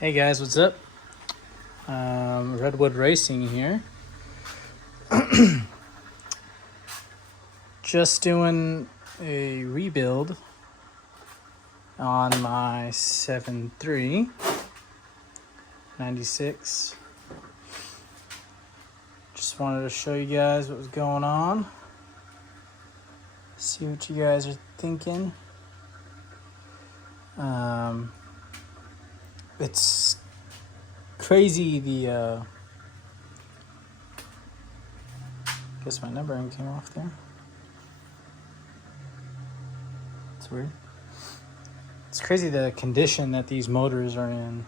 Hey guys, what's up? Redwood Racing here. Just doing a rebuild on my 7.3 96. Just wanted to show you guys what was going on. See what you guys are thinking. It's crazy the guess my numbering came off there. It's weird. It's crazy the condition that these motors are in.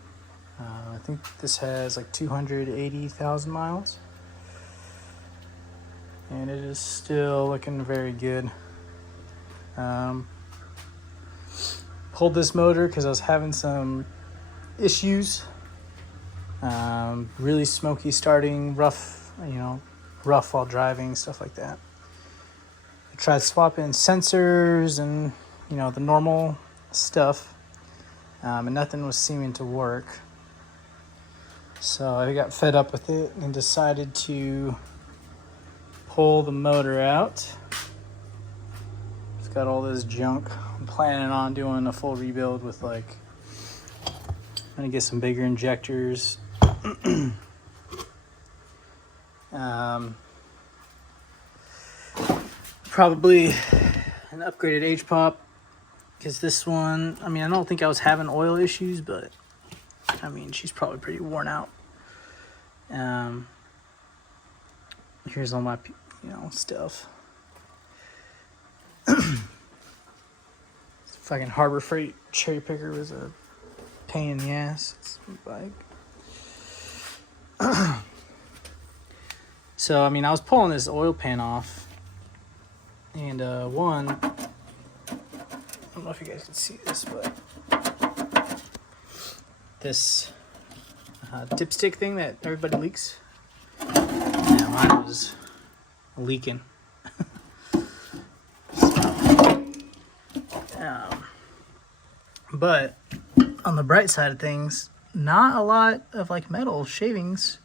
I think this has like 280,000 miles. And it is still looking very good. Pulled this motor because I was having some issues. Really smoky starting, rough while driving, stuff like that. I tried swapping sensors and, the normal stuff, and nothing was seeming to work. So I got fed up with it and decided to pull the motor out. It's got all this junk. I'm planning on doing a full rebuild with I'm gonna get some bigger injectors. Probably an upgraded H-pop, because this one, I don't think I was having oil issues, but she's probably pretty worn out. Here's all my stuff. This fucking Harbor Freight cherry picker was a pain in the ass. It's my bike. So I was pulling this oil pan off, and I don't know if you guys can see this, but this dipstick thing that everybody leaks, yeah, mine was leaking. But on the bright side of things, not a lot of metal shavings.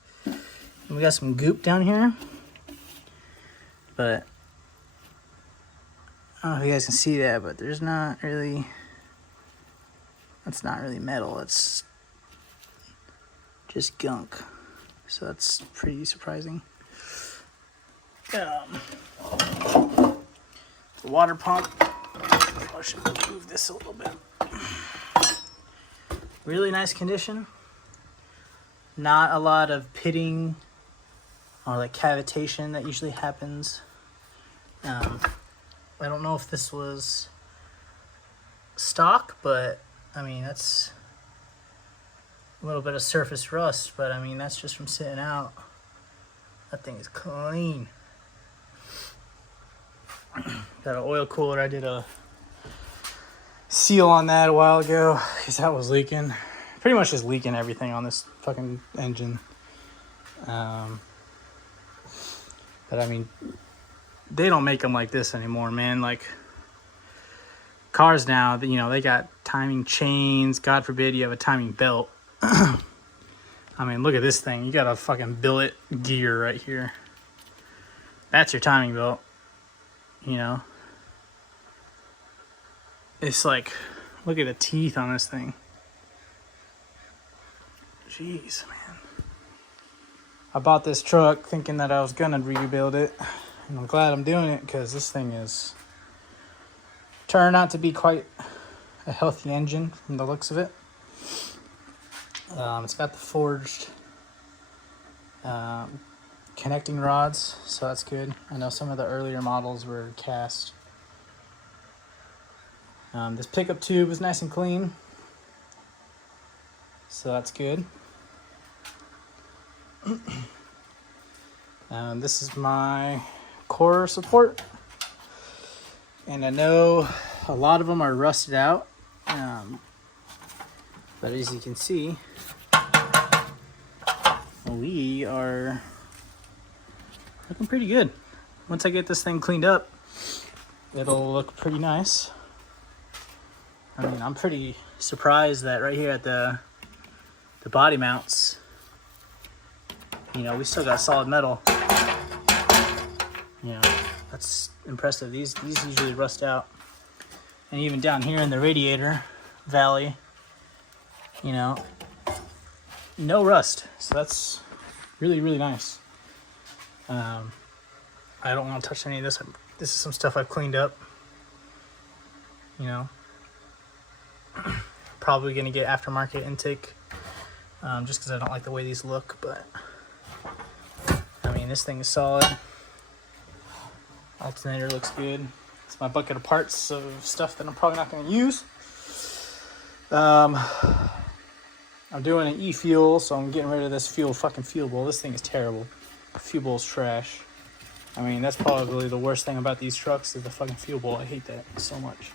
We got some goop down here, but I don't know if you guys can see that, but that's not really metal, it's just gunk. So that's pretty surprising. The water pump, I should move this a little bit. Really nice condition. Not a lot of pitting or cavitation that usually happens. I don't know if this was stock, but that's a little bit of surface rust, but that's just from sitting out. That thing is clean. Got an oil cooler. I did a seal on that a while ago because that was leaking. Pretty much just leaking everything on this fucking engine. But they don't make them like this anymore, man. Cars now, they got timing chains. God forbid you have a timing belt. Look at this thing. You got a fucking billet gear right here. That's your timing belt. It's look at the teeth on this thing. Jeez, man. I bought this truck thinking that I was gonna rebuild it, and I'm glad I'm doing it because this thing is turned out to be quite a healthy engine from the looks of it. It's got the forged connecting rods, so that's good. I know some of the earlier models were cast. This pickup tube is nice and clean, so that's good. This is my core support, and I know a lot of them are rusted out, but as you can see, we are looking pretty good. Once I get this thing cleaned up, it'll look pretty nice. I'm pretty surprised that right here at the the body mounts, you know, we still got solid metal. You know, that's impressive. These usually rust out. And even down here in the radiator valley, you know, no rust. So that's really, really nice. I don't want to touch any of this. This is some stuff I've cleaned up. You know, probably going to get aftermarket intake just because I don't like the way these look. But, I mean, this thing is solid. Alternator looks good. It's my bucket of parts of stuff that I'm probably not going to use. I'm doing an e-fuel, so I'm getting rid of this fucking fuel bowl. This thing is terrible. The fuel bowl's trash. I mean, that's probably the worst thing about these trucks is the fucking fuel bowl. I hate that so much.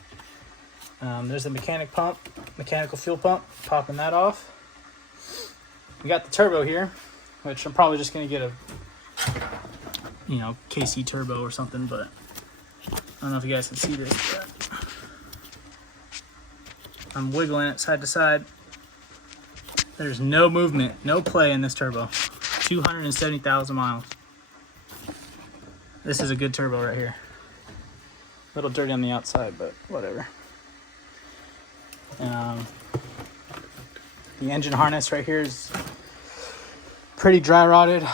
There's the mechanical fuel pump. Popping that off. We got the turbo here, which I'm probably just going to get a, you know, KC turbo or something, but I don't know if you guys can see this, but I'm wiggling it side to side. There's no movement, no play in this turbo. 270,000 miles. This is a good turbo right here. A little dirty on the outside, but whatever. The engine harness right here is pretty dry rotted.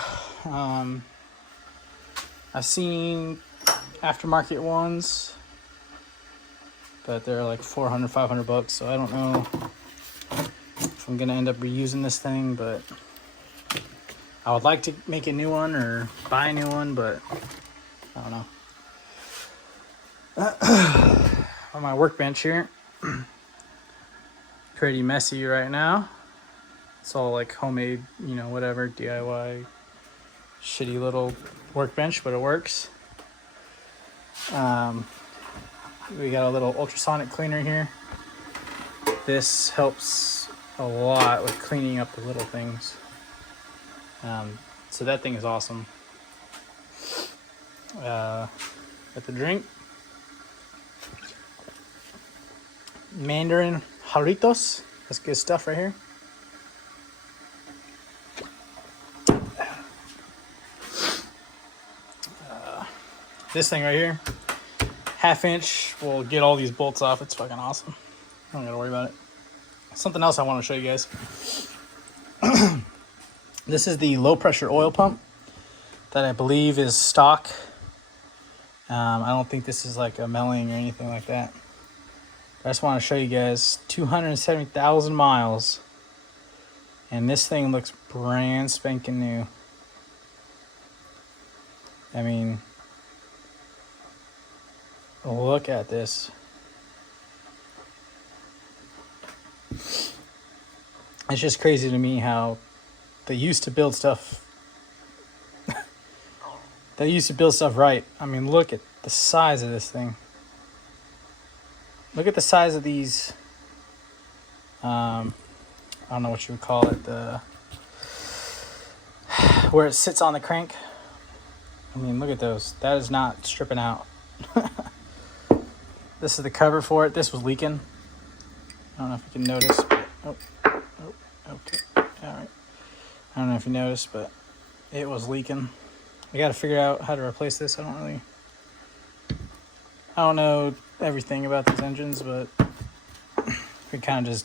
I've seen aftermarket ones, but they're like $400, $500, so I don't know if I'm gonna end up reusing this thing, but I would like to make a new one or buy a new one, but I don't know. On my workbench here, pretty messy right now. It's all like homemade, you know, whatever, DIY, shitty little workbench, but it works. We got a little ultrasonic cleaner here. This helps a lot with cleaning up the little things. So that thing is awesome. Got the drink. Mandarin Jarritos. That's good stuff right here. This thing right here, 1/2 inch, will get all these bolts off. It's fucking awesome. I don't gotta worry about it. Something else I want to show you guys. This is the low pressure oil pump that I believe is stock. I don't think this is like a melling or anything like that. I just want to show you guys 270,000 miles, and this thing looks brand spanking new. I mean, look at this. It's just crazy to me how they used to build stuff. They used to build stuff right. I mean, look at the size of this thing. Look at the size of these. I don't know what you would call it. Where it sits on the crank. I mean, look at those. That is not stripping out. This is the cover for it. This was leaking. I don't know if you can notice. But, okay. All right. I don't know if you noticed, but it was leaking. I got to figure out how to replace this. I don't know everything about these engines, but we're kind of just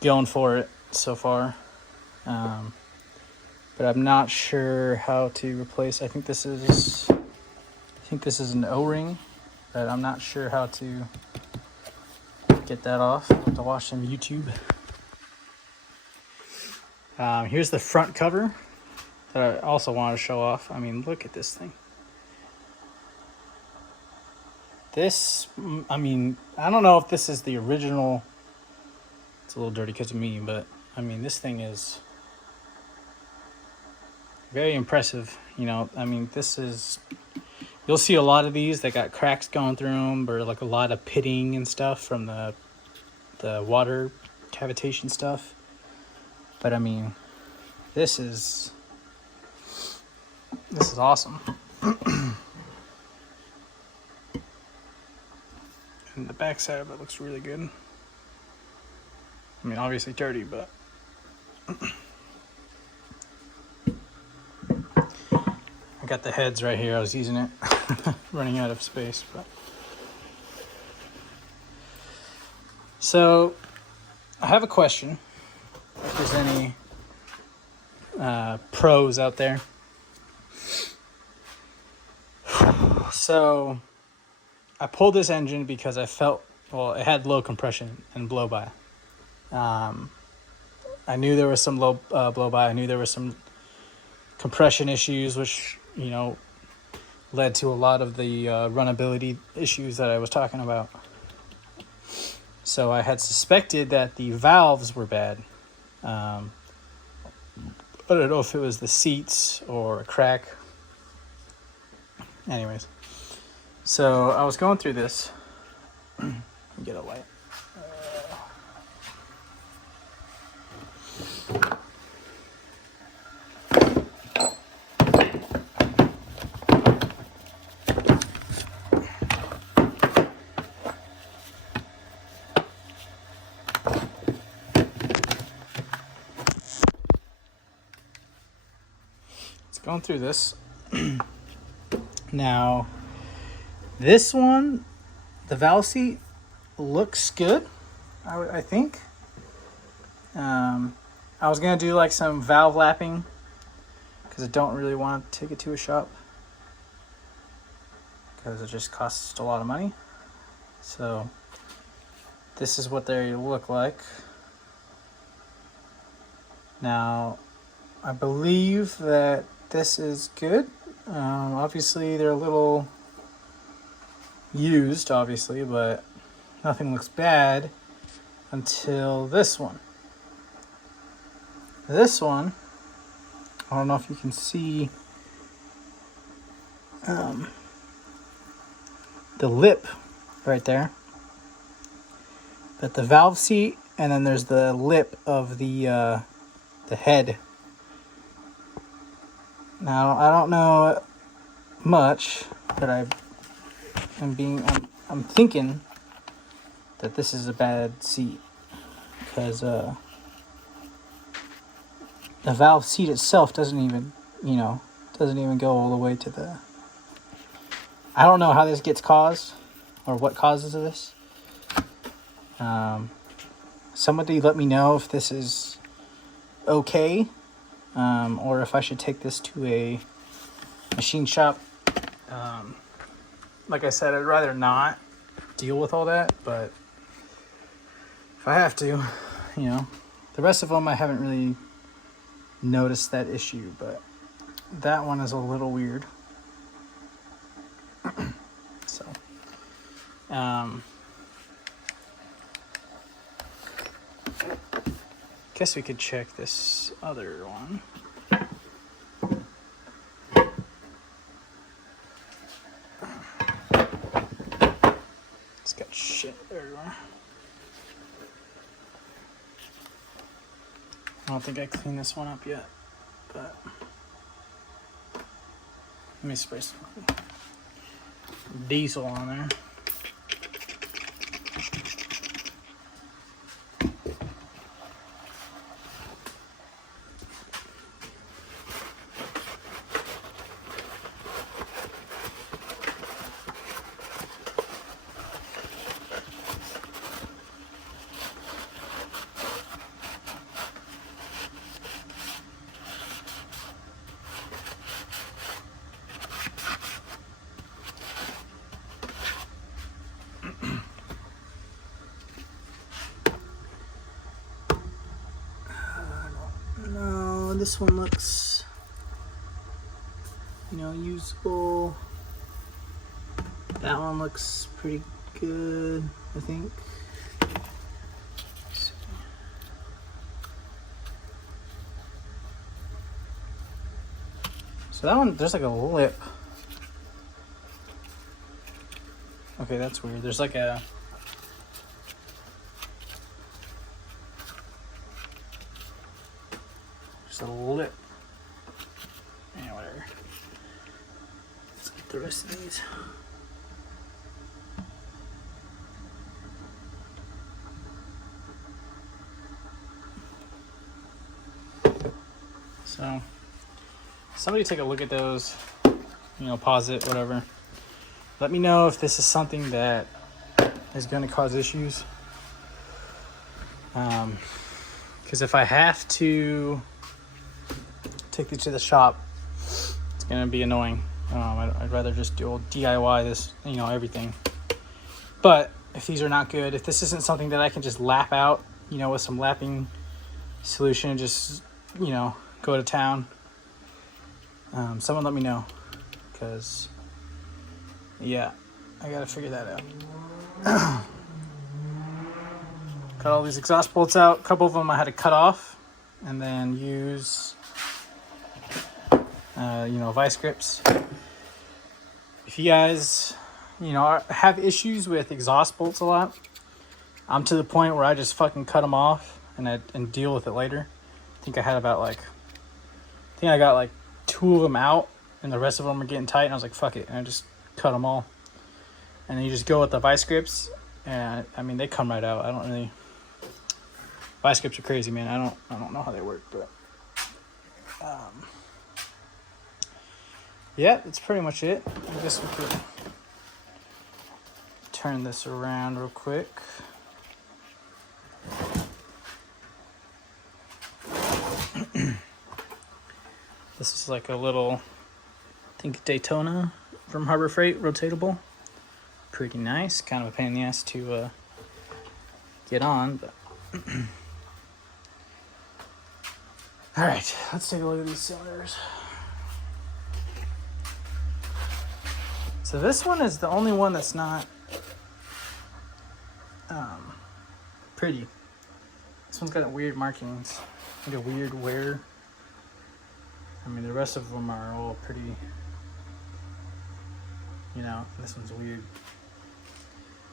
going for it so far. But I'm not sure how to replace. I think this is an O-ring, but I'm not sure how to get that off. I'll have to watch some YouTube. Here's the front cover that I also want to show off. I mean, look at this thing. This, I mean, I don't know if this is the original. It's a little dirty because of me, but I mean, this thing is very impressive. You know, I mean, this is, you'll see a lot of these that got cracks going through them, or like a lot of pitting and stuff from the water cavitation stuff. But I mean, this is awesome. And the back side of it looks really good. I mean, obviously dirty, but I got the heads right here. I was using it, running out of space. But so I have a question. If there's any pros out there. So I pulled this engine because I felt, well, it had low compression and blow by. I knew there was some low blow by. I knew there was some compression issues, which, you know, led to a lot of the runnability issues that I was talking about. So I had suspected that the valves were bad. I don't know if it was the seats or a crack. Anyways, so I was going through this. Get a light. Going through this. Now, this one, the valve seat, looks good, I think. I was going to do like some valve lapping because I don't really want to take it to a shop because it just costs a lot of money. So, this is what they look like. Now, I believe that this is good. Obviously, they're a little used, obviously, but nothing looks bad until this one. This one, I don't know if you can see the lip right there, but the valve seat, and then there's the lip of the head. Now, I don't know much, but I'm thinking that this is a bad seat because the valve seat itself doesn't even go all the way to the. I don't know how this gets caused or what causes this. Somebody let me know if this is okay. Or if I should take this to a machine shop. Like I said, I'd rather not deal with all that, but if I have to, the rest of them I haven't really noticed that issue, but that one is a little weird. So, guess we could check this other one. It's got shit everywhere. I don't think I cleaned this one up yet, but let me spray some diesel on there. This one looks, usable. That one looks pretty good, I think. So that one, there's like a lip. Okay, that's weird. There's like a... a lip. Yeah, whatever. Let's get the rest of these. So somebody take a look at those, pause it, whatever. Let me know if this is something that is going to cause issues. Because if I have to take these to the shop, it's going to be annoying. I'd rather just DIY this, everything. But if these are not good, if this isn't something that I can just lap out, with some lapping solution and just, go to town, someone let me know. Because, yeah, I got to figure that out. Cut all these exhaust bolts out. A couple of them I had to cut off and then use, vice grips. If you guys, have issues with exhaust bolts a lot, I'm to the point where I just fucking cut them off and deal with it later. I think I got like 2 of them out and the rest of them are getting tight. And I was like, fuck it. And I just cut them all. And then you just go with the vice grips. And they come right out. Vice grips are crazy, man. I don't know how they work, but yeah, that's pretty much it. I guess we could turn this around real quick. This is like a little, I think, Daytona from Harbor Freight, rotatable. Pretty nice. Kind of a pain in the ass to get on, but all right, let's take a look at these cylinders. So this one is the only one that's not pretty. This one's got weird markings, like a weird wear. The rest of them are all pretty, this one's weird.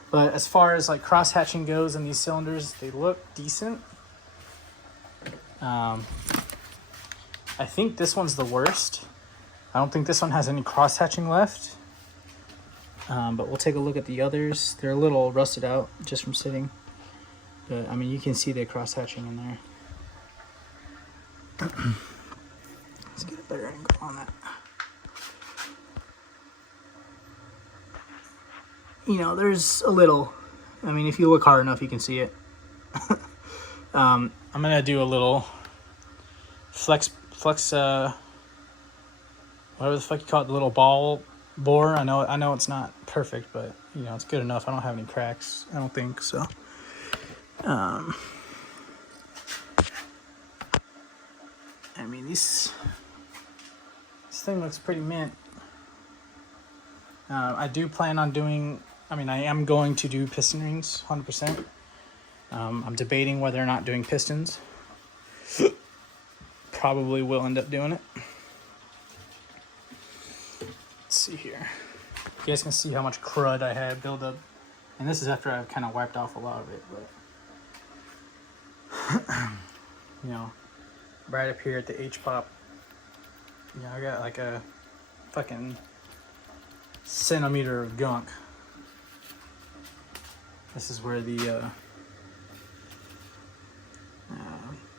But as far as like cross hatching goes in these cylinders, they look decent. I think this one's the worst. I don't think this one has any cross hatching left. But we'll take a look at the others. They're a little rusted out just from sitting. But you can see the cross hatching in there. Let's get a better angle on that. There's a little. If you look hard enough, you can see it. I'm gonna do a little flex. Whatever the fuck you call it, the little ball bore. I know it's not perfect, but it's good enough. I don't have any cracks. I don't think so. This thing looks pretty mint. I do plan on doing. I am going to do piston rings, 100%. I'm debating whether or not doing pistons. Probably will end up doing it. Let's see here. You guys can see how much crud I had built up. And this is after I've kind of wiped off a lot of it. But, right up here at the H-pop, I got like a fucking centimeter of gunk. This is where the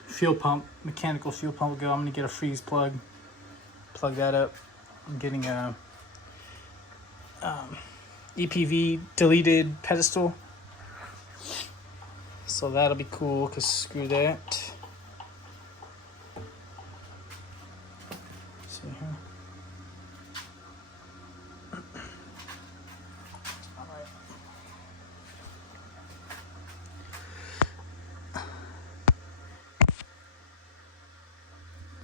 fuel pump, mechanical fuel pump will go. I'm gonna get a freeze plug that up. I'm getting a EPV deleted pedestal, so that'll be cool, because screw that. See here.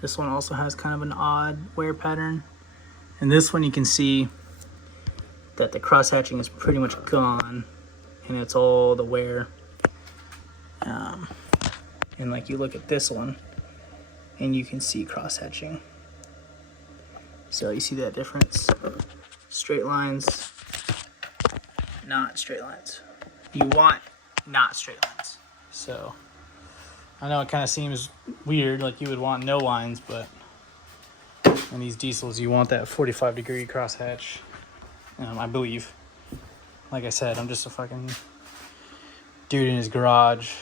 This one also has kind of an odd wear pattern. And this one you can see that the cross hatching is pretty much gone, and it's all the wear. And like you look at this one and you can see cross hatching. So you see that difference? Straight lines, not straight lines. You want not straight lines. So I know it kind of seems weird, like you would want no lines, but in these diesels you want that 45-degree crosshatch. I believe. Like I said, I'm just a fucking dude in his garage.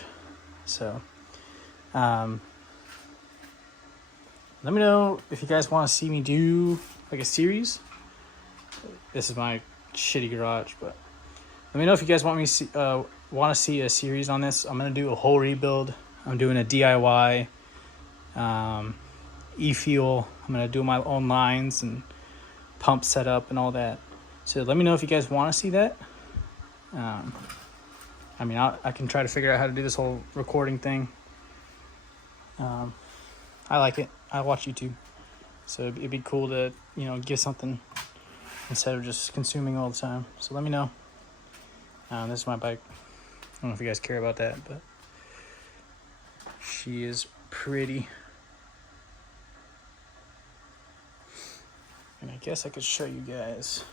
So Let me know if you guys want to see me do like a series. This is my shitty garage, but let me know if you guys want me to see a series on this. I'm gonna do a whole rebuild. I'm doing a DIY e-fuel. I'm gonna do my own lines and pump setup and all that. So let me know if you guys want to see that. I mean, I can try to figure out how to do this whole recording thing. I like it. I watch YouTube, so it'd be cool to, you know, give something instead of just consuming all the time. So let me know. This is my bike. I don't know if you guys care about that, but she is pretty. And I guess I could show you guys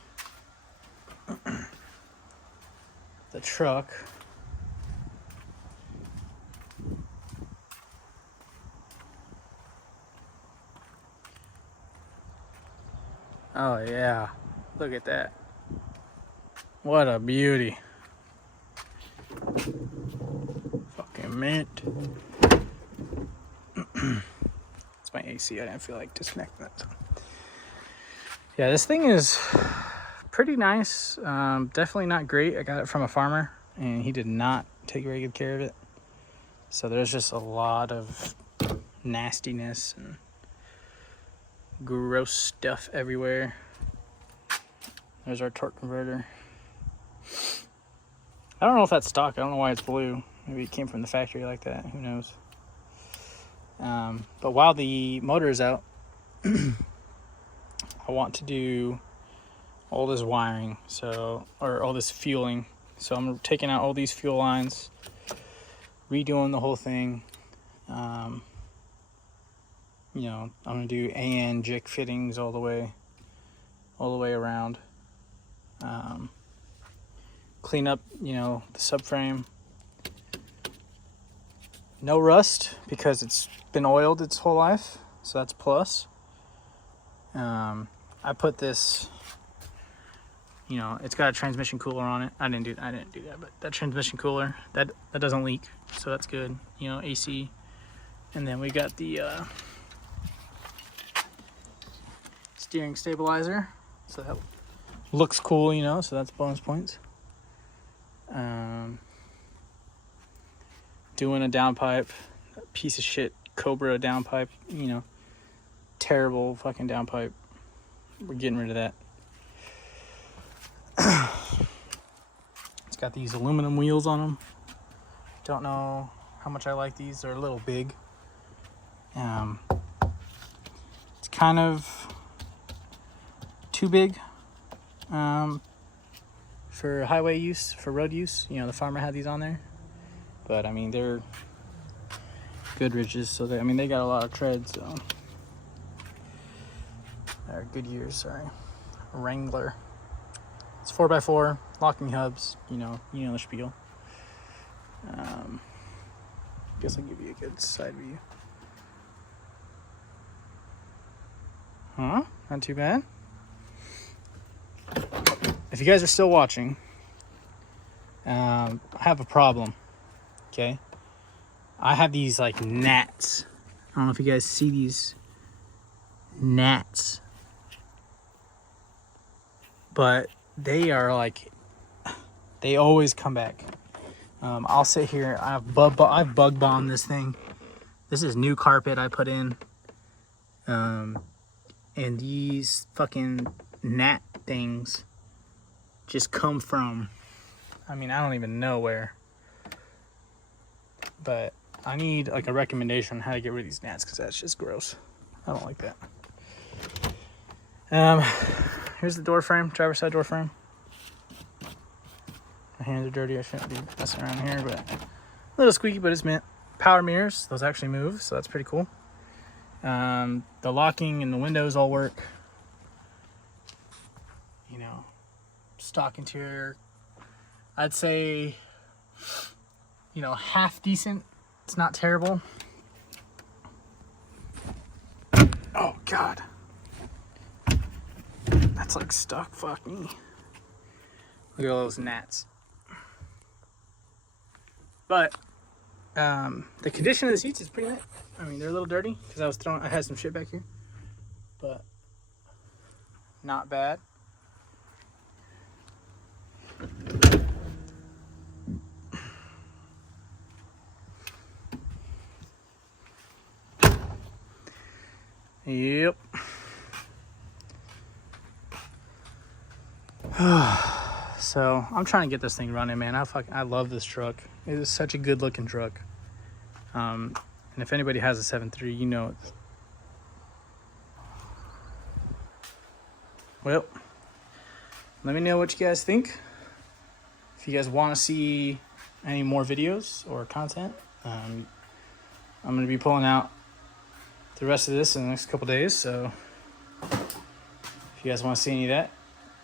the truck. Oh yeah, look at that. What a beauty. Fucking mint. It's my AC, I didn't feel like disconnecting that. Yeah, this thing is pretty nice. Definitely not great. I got it from a farmer and he did not take very good care of it. So there's just a lot of nastiness and gross stuff everywhere. There's our torque converter. I don't know if that's stock. I don't know why it's blue. Maybe it came from the factory like that. Who knows? But while the motor is out, I want to do all this wiring, or all this fueling. So I'm taking out all these fuel lines, redoing the whole thing. You know, I'm gonna do AN jig fittings all the way around. Clean up, you know, the subframe. No rust because it's been oiled its whole life, so that's a plus. I put this, you know, it's got a transmission cooler on it. I didn't do that, but that transmission cooler that doesn't leak, so that's good. You know, AC, and then we got the steering stabilizer, so that looks cool, you know, so that's bonus points. Doing a downpipe, piece of shit Cobra downpipe, you know, terrible fucking downpipe. We're getting rid of that. It's got these aluminum wheels on them. Don't know how much I like these. They're a little big. It's kind of too big for highway use, for road use. You know, the farmer had these on there. But I mean, they're Goodrich's, so they got a lot of tread, so. Or Goodyears, sorry. Wrangler. It's 4x4, locking hubs, you know the spiel. Guess I'll give you a good side view. Huh? Not too bad. If you guys are still watching, I have a problem. Okay? I have these like gnats. I don't know if you guys see these gnats, but they are like, they always come back. I'll sit here. I've bug bombed this thing. This is new carpet I put in. And these fucking gnat things just come from, I mean, I don't even know where. But I need like a recommendation on how to get rid of these gnats, because that's just gross. I don't like that. Here's the door frame, driver's side door frame. My hands are dirty. I shouldn't be messing around here, but a little squeaky, but it's mint. Power mirrors, those actually move, so that's pretty cool. The locking and the windows all work. You know, stock interior. I'd say, you know, half decent. It's not terrible. Oh God, that's like stuck. Fuck me. Look at all those gnats. But The condition of the seats is pretty nice. I mean, they're a little dirty because I had some shit back here, but not bad. Yep. So I'm trying to get this thing running, man. I love this truck. It is such a good looking truck. And if anybody has a 7.3, you know it. Well, let me know what you guys think. If you guys want to see any more videos or content, I'm going to be pulling out the rest of this in the next couple days. So if you guys want to see any of that,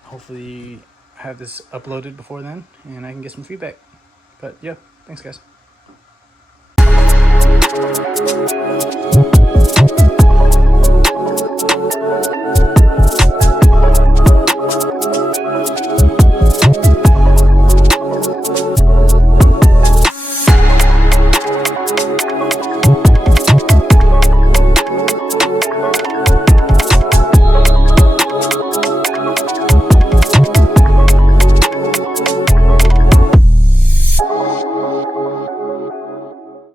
hopefully have this uploaded before then and I can get some feedback. But yeah, thanks guys.